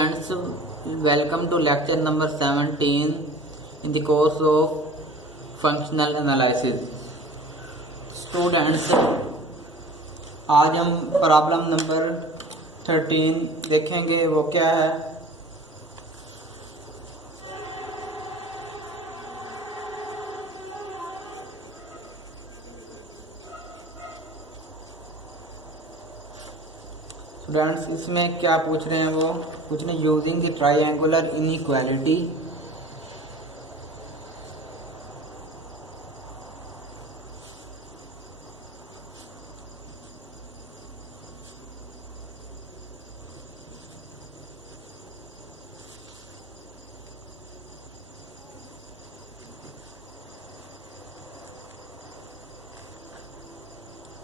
Students, welcome to lecture number 17 in the course of functional analysis. Students, आज हम problem number 13 देखेंगे। वो क्या है? स्टूडेंट्स, इसमें क्या पूछ रहे हैं? वो पूछ रहे हैं using the triangular inequality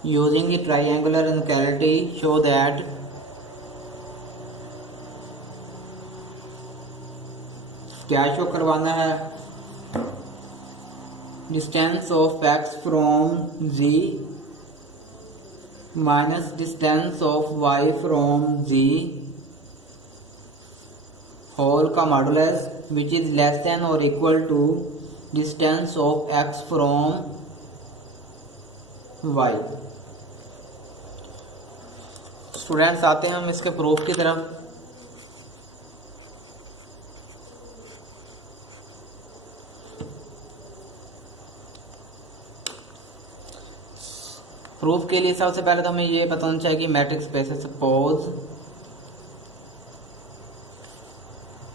using the triangular inequality show that क्या शो करवाना है? Distance of x from z minus distance of y from z whole का modulus which is less than और equal to distance of x from y। Students, आते हैं हम इसके proof की तरफ। प्रूफ के लिए सबसे पहले तो हमें ये बताना चाहिए कि मैट्रिक्स स्पेस है। सपोज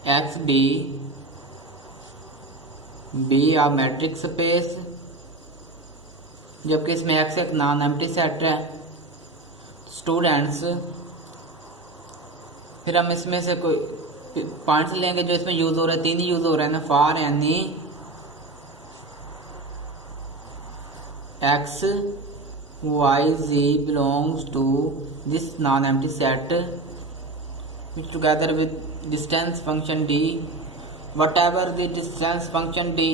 एक्स बी आ मैट्रिक्स स्पेस, जबकि इसमें एक्स एक नॉन एम्प्टी सेट है। स्टूडेंट्स, फिर हम इसमें से कोई पॉइंट्स लेंगे जो इसमें यूज हो रहा है। तीन ही यूज हो रहा है ना, for any x y z belongs to this non-empty set which together with distance function d, whatever the distance function d,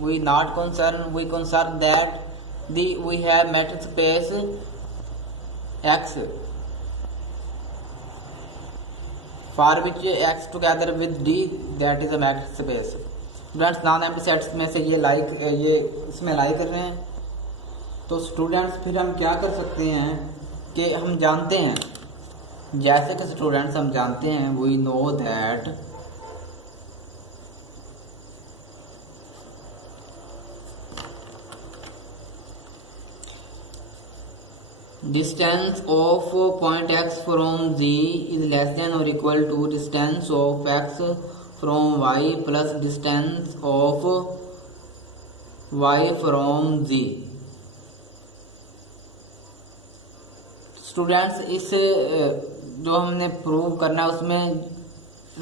we concern that we have matrix space x for which x together with d, that is a matrix space. Students, non empty sets में से ये इसमें लाई कर रहे हैं। तो students, फिर हम क्या कर सकते हैं कि हम जानते हैं, जैसे कि स्टूडेंट्स हम जानते हैं, we know that distance of point x from z is less than और equal to distance of x from y plus distance of y from z। Students, इस जो हमने प्रूव करना है उसमें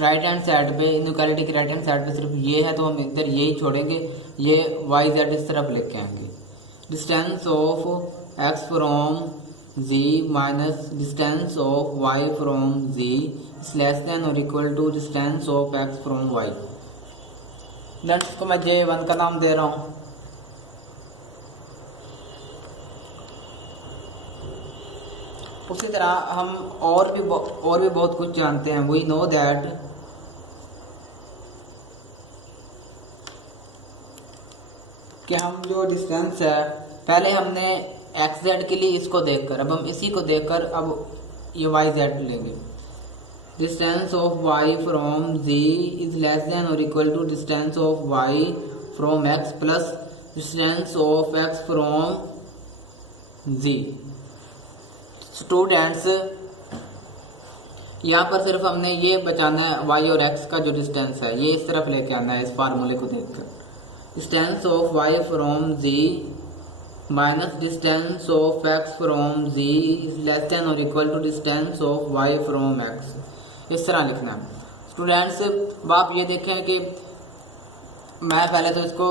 राइट हैंड साइड पे, इनइक्वालिटी की right hand side पे सिर्फ ये है, तो हम इधर यही छोड़ेंगे, ये वाई जेड इस तरफ लेके आएंगे। Distance of x from z minus distance of y from z is less than और equal to distance of x from y। Students को मैं J1 का नाम दे रहा हूँ। उसी तरह हम और भी बहुत कुछ जानते हैं। वी नो दैट कि हम जो डिस्टेंस है, पहले हमने एक्स जेड के लिए इसको देखकर, अब हम इसी को देखकर अब ये वाई जेड लेंगे। Distance of Y from g is less than और equal to distance of Y from x plus distance of x from g. Students, यहाँ पर सिर्फ हमने ये बचाना है, y और x का जो डिस्टेंस है ये इस तरफ लेके आना है इस फार्मूले को देखकर। Distance of y from z minus distance of x from z is less than और equal to distance of y from x, इस तरह लिखना है। स्टूडेंट्स, अब आप ये देखें कि मैं पहले तो इसको,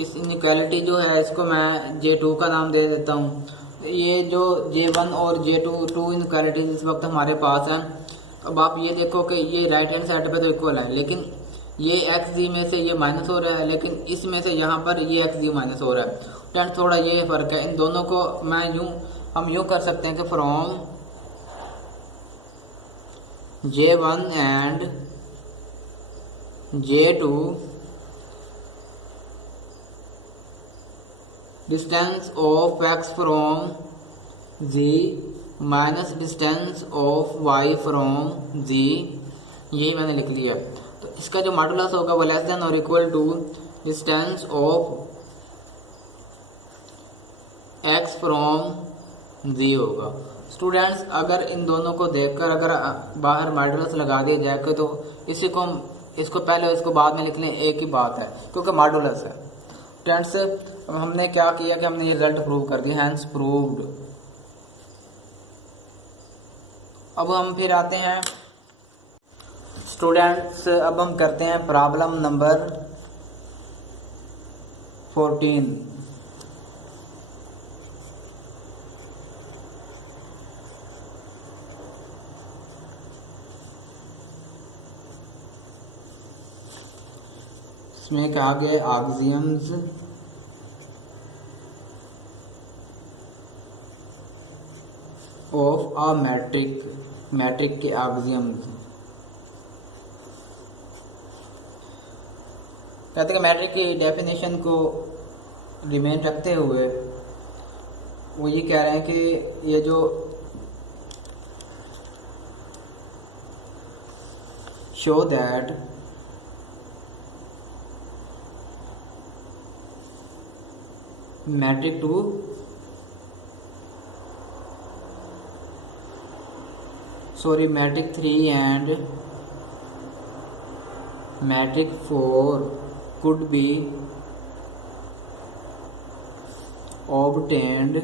इस इनइक्वालिटी जो है इसको मैं J2 का नाम दे देता हूँ। ये जो J1 और J2 इनइक्वालिटीज इस वक्त हमारे पास हैं। अब आप ये देखो कि ये राइट हैंड साइड पे तो इक्वल है, लेकिन ये xg में से ये माइनस हो रहा है, लेकिन इसमें से यहाँ पर ये xg माइनस हो रहा है। फ्रेंड्स, थोड़ा ये फ़र्क है। इन दोनों को हम यूँ कर सकते हैं कि from J1 and J2 distance of x from Z minus distance of y from Z, यही मैंने लिख लिया। तो इसका जो मॉडुलस होगा वो लेस देन और equal to distance of x from Z होगा। स्टूडेंट्स, अगर इन दोनों को देखकर अगर बाहर मॉडुलस लगा दिया जाए तो इसी को इसको पहले इसको बाद में लिख लें, एक ही बात है क्योंकि मॉडुलस है। स्टूडेंट्स, अब हमने क्या किया कि हमने ये रिजल्ट प्रूव कर दिया, हैंस प्रूव्ड। अब हम फिर आते हैं स्टूडेंट्स, अब हम करते हैं प्रॉब्लम नंबर 14। इसमें कहा गया एक्सियम्स ऑफ अ मैट्रिक के एक्सियम्स। कहते हैं मैट्रिक की डेफिनेशन को रिमेन रखते हुए वो ये कह रहे हैं कि ये जो show that matrix 2 matrix 3 and matrix 4 could be obtained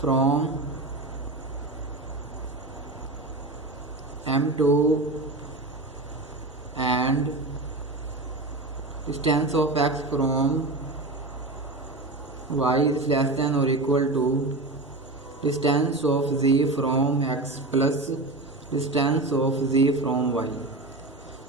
from M2 and distance of x from y is less than or equal to distance of z from x plus distance of z from y।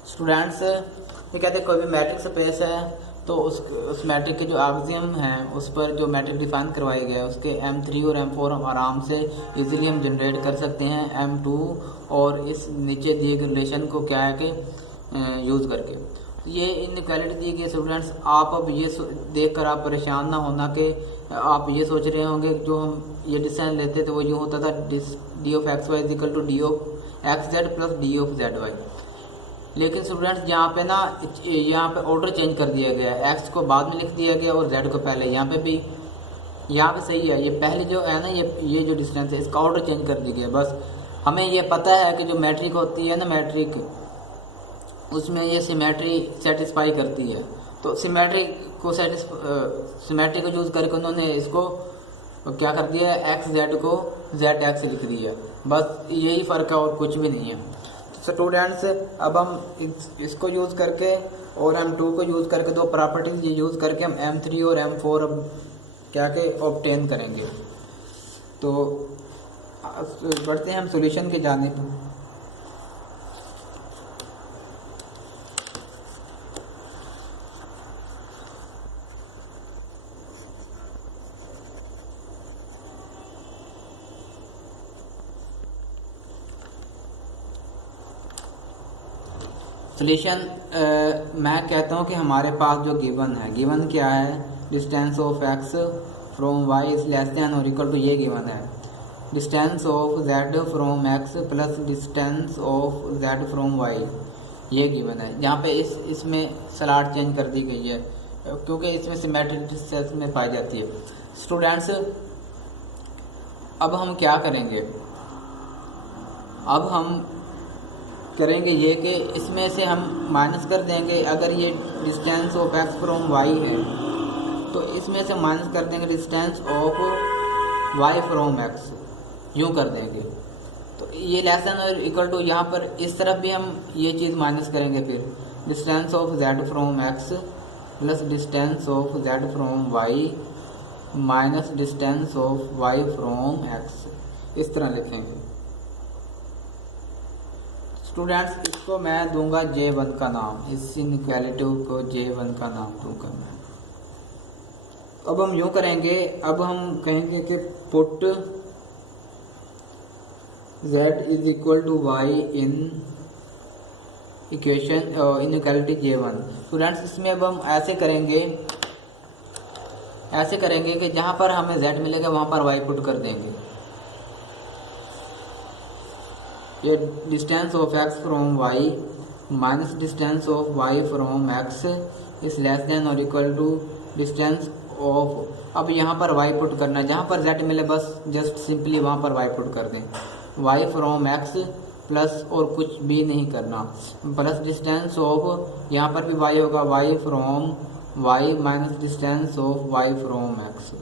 Students, ये कहते हैं कोई भी matric space है तो उस matric के जो एक्सियम हैं उस पर जो मैट्रिक डिफाइन करवाया गया है उसके M3 और M4 हम आराम से इजीली हम जनरेट कर सकते हैं M2 और इस नीचे दिए गए रिलेशन को क्या है कि यूज़ करके। ये इनइक्वालिटी दी गई। स्टूडेंट्स, आप अब ये देख कर आप परेशान ना होना कि आप ये सोच रहे होंगे जो हम ये डिस्टेंस लेते थे वो यूँ होता था D of X Y is equal to D of X Z plus D of Z Y. लेकिन स्टूडेंट्स यहाँ पे ना यहाँ पे ऑर्डर चेंज कर दिया गया है, एक्स को बाद में लिख दिया गया और जेड को पहले। यहाँ पे भी यहाँ पे सही है, ये पहले जो है ना ये जो डिस्टेंस है इसका ऑर्डर चेंज कर दिया गया। बस हमें ये पता है कि जो मैट्रिक होती है ना मैट्रिक, उसमें ये सिमेट्री सेटिस्फाई करती है। तो सिमेट्री को यूज़ करके उन्होंने इसको क्या कर दिया है, एक्स जेड को जेड एक्स लिख दिया। बस यही फ़र्क है और कुछ भी नहीं है। तो स्टूडेंट्स, अब हम इसको यूज़ करके और M2 को यूज़ करके दो प्रॉपर्टीज ये यूज़ करके हम M3 और M4 अब क्या के ऑब्टेन करेंगे। तो बढ़ते हैं हम सॉल्यूशन की जानिब। सॉल्यूशन मैं कहता हूँ कि हमारे पास जो गिवन है, गिवन क्या है, distance of x from Y is less than और इक्वल टू, ये गिवन है। Distance of Z from x plus distance of Z from Y, ये गिवन है। यहाँ पे इसमें स्लॉट चेंज कर दी गई है क्योंकि इसमें सिमेट्रिक डिस्टेंस में पाई जाती है। स्टूडेंट्स, अब हम क्या करेंगे, अब हम करेंगे ये कि इसमें से हम माइनस कर देंगे। अगर ये distance of x from Y है तो इसमें से माइनस कर देंगे distance of Y from X, यूँ कर देंगे। तो ये लेस देन और इक्वल टू, यहाँ पर इस तरफ भी हम ये चीज़ माइनस करेंगे। फिर distance of Z from x plus distance of Z from Y minus distance of Y from X, इस तरह लिखेंगे। स्टूडेंट्स, इसको मैं दूंगा J1 का नाम, इस इनइक्वालिटी को J1 का नाम दूंगा मैं। अब हम यूँ करेंगे, अब हम कहेंगे कि put z is equal to Y in equation inequality J1। Students इसमें अब हम ऐसे करेंगे कि जहाँ पर हमें z मिलेगा वहाँ पर y पुट कर देंगे। ये distance of x from y minus distance of y from x is less than और इक्वल टू डिस्टेंस ऑफ, अब यहाँ पर y पुट करना है, जहाँ पर z मिले बस जस्ट सिंपली वहाँ पर y पुट कर दें, y फ्रॉम x प्लस और कुछ भी नहीं करना, प्लस डिस्टेंस ऑफ, यहाँ पर भी y होगा, y from y minus distance of y from x।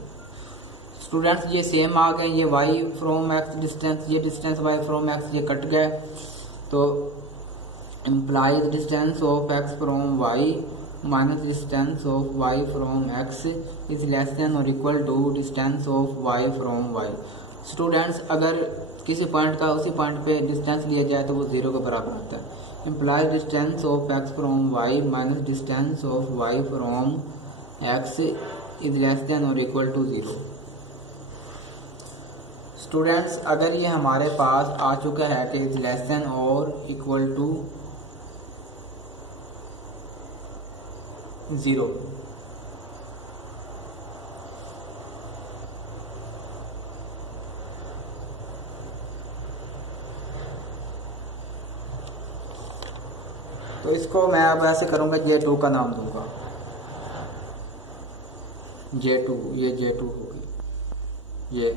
Students ये सेम आ गए, ये y फ्रॉम x डिस्टेंस, ये डिस्टेंस y फ्रॉम x ये कट गए, तो implies distance of x from y minus distance of y from x is less than और equal to distance of y from y। Students अगर किसी point का उसी point पे डिस्टेंस लिया जाए तो वो 0 के बराबर होता है। implies distance of x from y minus distance of y from x is less than और इक्वल टू 0। स्टूडेंट्स अगर ये हमारे पास आ चुका है कि इज लेस देन और इक्वल टू 0, तो इसको मैं अब ऐसे करूँगा, J2 का नाम दूंगा, J2, ये J2 होगी ये।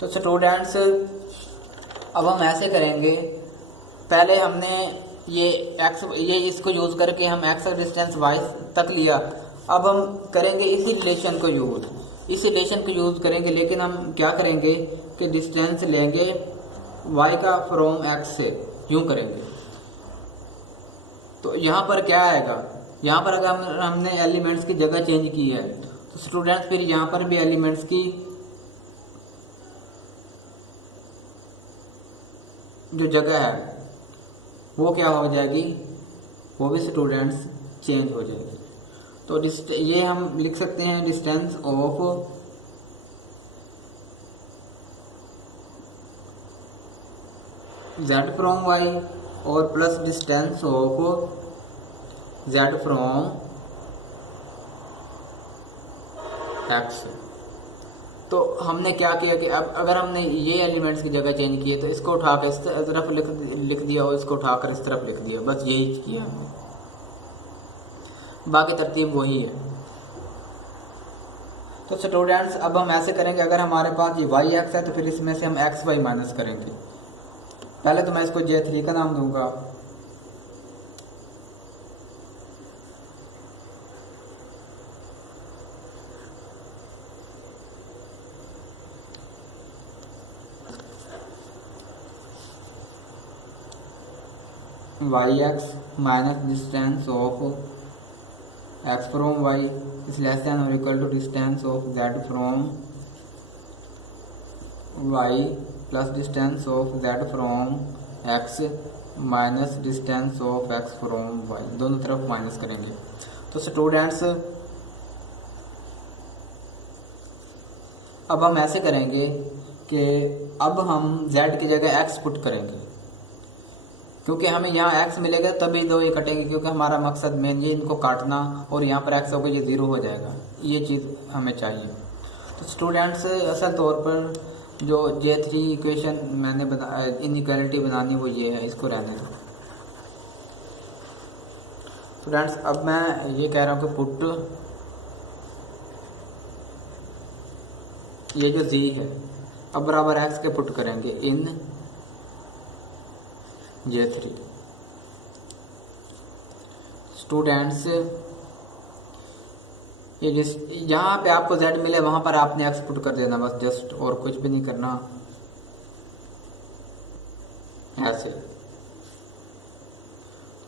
तो स्टूडेंट्स अब हम ऐसे करेंगे, पहले हमने ये इसको यूज़ करके हम x का डिस्टेंस y तक लिया, अब हम करेंगे इसी रिलेशन को यूज़ करेंगे, लेकिन हम क्या करेंगे कि डिस्टेंस लेंगे y का फ्रॉम x से, यूँ करेंगे। तो यहाँ पर क्या आएगा, यहाँ पर अगर हमने एलिमेंट्स की जगह चेंज की है तो स्टूडेंट्स फिर यहाँ पर भी एलिमेंट्स की जो जगह है वो क्या हो जाएगी, वो भी स्टूडेंट्स चेंज हो जाएगी। तो ये हम लिख सकते हैं distance of z from y और plus distance of z from x। तो हमने क्या किया कि अब अगर हमने ये एलिमेंट्स की जगह चेंज की है तो इसको उठाकर इस तरफ लिख दिया और इसको उठाकर इस तरफ लिख दिया, बस यही किया हमने, बाकी तरतीब वही है। तो स्टूडेंट्स अब हम ऐसे करेंगे, अगर हमारे पास ये y x है तो फिर इसमें से हम x y माइनस करेंगे। पहले तो मैं इसको J3 का नाम दूंगा, yx minus distance of x from y is less than और equal to distance of z from y plus distance of z from x minus distance of x from y, दोनों तरफ माइनस करेंगे। तो students अब हम ऐसे करेंगे कि अब हम z की जगह x पुट करेंगे, क्योंकि हमें यहाँ x मिलेगा तभी दो ये कटेंगे, क्योंकि हमारा मकसद मेन ये इनको काटना, और यहाँ पर x होगा ये 0 हो जाएगा, ये चीज़ हमें चाहिए। तो स्टूडेंट्स असल तौर पर जो J3 इक्वेशन मैंने इनइक्वालिटी बनानी वो ये है, इसको रहने दो। स्टूडेंट्स अब मैं ये कह रहा हूँ कि पुट ये जो z है अब बराबर x के पुट करेंगे इन J3। स्टूडेंट्स ये जहाँ पे आपको z मिले वहाँ पर आपने x पुट कर देना, बस जस्ट, और कुछ भी नहीं करना, ऐसे।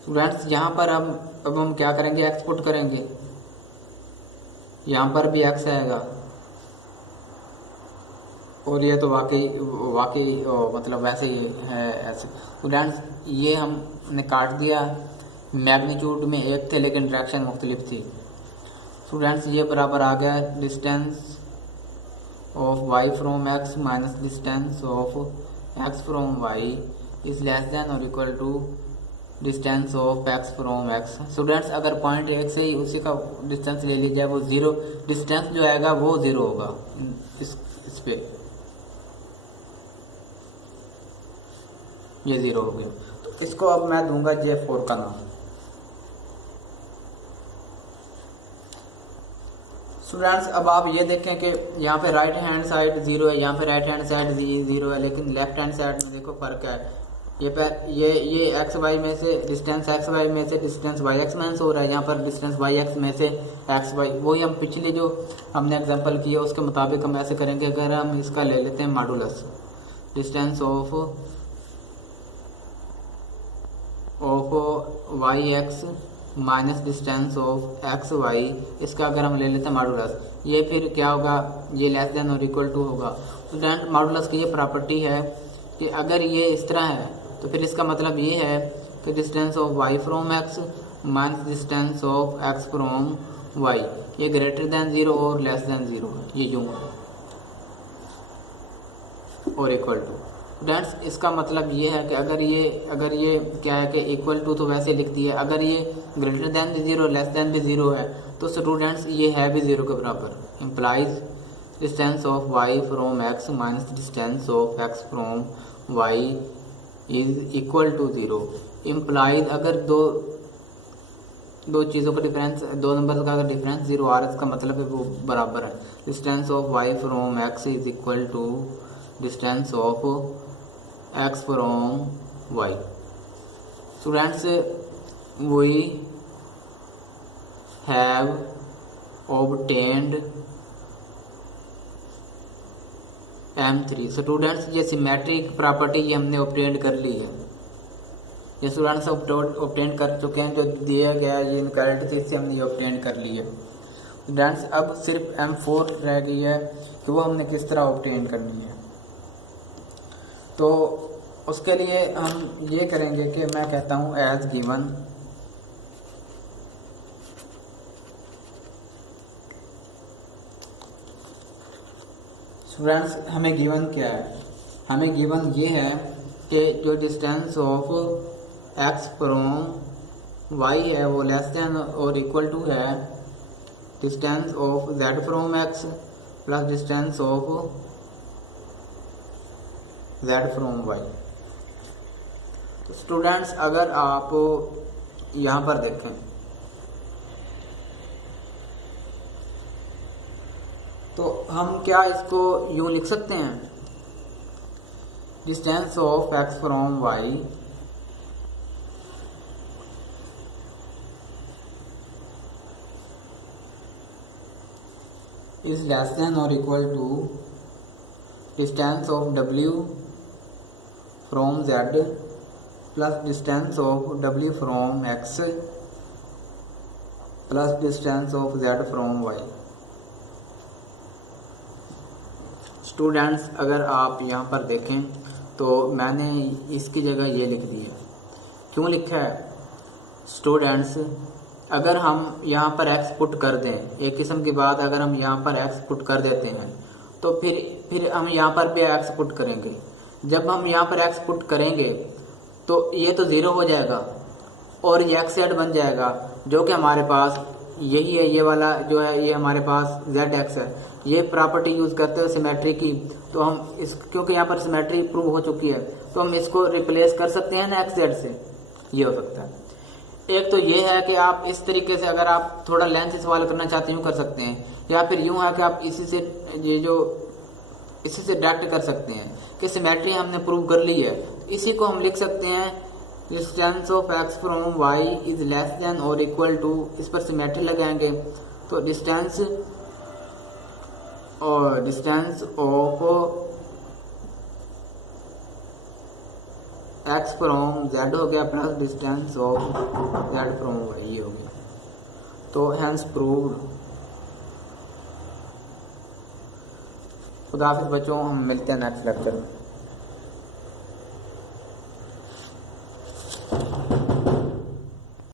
स्टूडेंट्स यहाँ पर अब हम क्या करेंगे, x पुट करेंगे, यहाँ पर भी x आएगा, और ये तो वाकई मतलब वैसे ही है ऐसे। स्टूडेंट्स ये हमने काट दिया, मैग्नीट्यूड में एक थे लेकिन डायरेक्शन मुख्तलिफ थी। स्टूडेंट्स ये बराबर आ गया distance of y from x minus distance of x from y is less than और equal to distance of x from x। Students अगर पॉइंट एक से ही उसी का डिस्टेंस ले लीजिए, वो ज़ीरो डिस्टेंस जो आएगा वो ज़ीरो होगा इस पे, ये ज़ीरो हो गया। तो इसको अब मैं दूंगा J4 का नाम। स्टूडेंट्स अब आप ये देखें कि यहाँ पे राइट हैंड साइड ज़ीरो है, यहाँ पे राइट हैंड साइड ज़ीरो है, लेकिन लेफ्ट हैंड साइड में देखो फ़र्क है। ये एक्स वाई में से डिस्टेंस एक्स वाई में से डिस्टेंस वाई एक्स में से हो रहा है, यहाँ पर डिस्टेंस वाई एक्स में से एक्स वाई, वही हम पिछले जो हमने एग्जांपल किया उसके मुताबिक हम ऐसे करेंगे। अगर हम इसका ले लेते हैं modulus distance of Y X minus distance of X Y, इसका अगर हम ले लेते हैं मॉडुलस, ये फिर क्या होगा, ये लेस देन और इक्वल टू होगा। स्टूडेंट मॉडुलस की ये प्रॉपर्टी है कि अगर ये इस तरह है तो फिर इसका मतलब ये है कि distance of y from x minus distance of x from y ये ग्रेटर दैन ज़ीरो और लेस दैन ज़ीरो, ये यूँ और इक्वल टू। स्टूडेंट्स इसका मतलब ये है कि अगर ये क्या है कि इक्वल टू तो वैसे लिख दिया, अगर ये ग्रेटर दैन भी ज़ीरो लेस दैन भी ज़ीरो है तो स्टूडेंट्स ये है भी ज़ीरो के बराबर। Implies distance of y from x minus distance of x from y is equal to zero. Implied अगर दो चीज़ों का डिफरेंस, दो नंबर का अगर डिफरेंस ज़ीरो आ रहा है, इसका मतलब है वो बराबर है। Distance of y from x is equal to distance of x from y। Students we have obtained M3। Students ये सिमेट्रिक प्रॉपर्टी ये हमने ऑब्टेन कर ली है, ये स्टूडेंट्स ऑब्टेन कर चुके हैं, जो दिया गया ये इनकरेक्ट थी इससे हमने ये ऑब्टेन कर ली है। स्टूडेंट्स अब सिर्फ M4 रह गई है कि वो हमने किस तरह ऑब्टेन करनी है। तो उसके लिए हम ये करेंगे कि मैं कहता हूँ एज गिवन स्टूडेंट्स हमें गिवन क्या है, हमें गिवन ये है कि जो distance of x from y है वो लेस देन और इक्वल टू है distance of z from x plus distance of z from y। तो स्टूडेंट्स अगर आप यहाँ पर देखें तो हम क्या इसको यूँ लिख सकते हैं, distance of x from y is less than और equal to distance of w from z plus distance of w from x plus distance of z from y। Students अगर आप यहाँ पर देखें तो मैंने इसकी जगह ये लिख दी है। क्यों लिखा है स्टूडेंट्स, अगर हम यहाँ पर x पुट कर दें, एक किस्म की बात अगर हम यहाँ पर x पुट कर देते हैं तो फिर हम यहाँ पर भी x पुट करेंगे। जब हम यहाँ पर x पुट करेंगे तो ये तो ज़ीरो हो जाएगा और ये x z बन जाएगा, जो कि हमारे पास यही है, ये वाला जो है ये हमारे पास zx है। ये प्रॉपर्टी यूज़ करते हैं सिमेट्री की, तो हम इस क्योंकि यहाँ पर सिमेट्री प्रूव हो चुकी है तो हम इसको रिप्लेस कर सकते हैं ना x z से, ये हो सकता है। एक तो ये है कि आप इस तरीके से अगर आप थोड़ा लेंथ से सवाल करना चाहते यूँ कर सकते हैं, या फिर यूँ है कि आप इसी से डायरेक्ट कर सकते हैं कि सिमेट्री हमने प्रूव कर ली है। इसी को हम लिख सकते हैं distance of x from y is less than और इक्वल टू, इस पर सिमेट्री लगाएंगे तो distance of x from z हो गया plus distance of z from y ये हो गया। तो हैंस प्रूव्ड। खुदा हाफिज़ बच्चों, हम मिलते हैं नेक्स्ट लेक्चर में।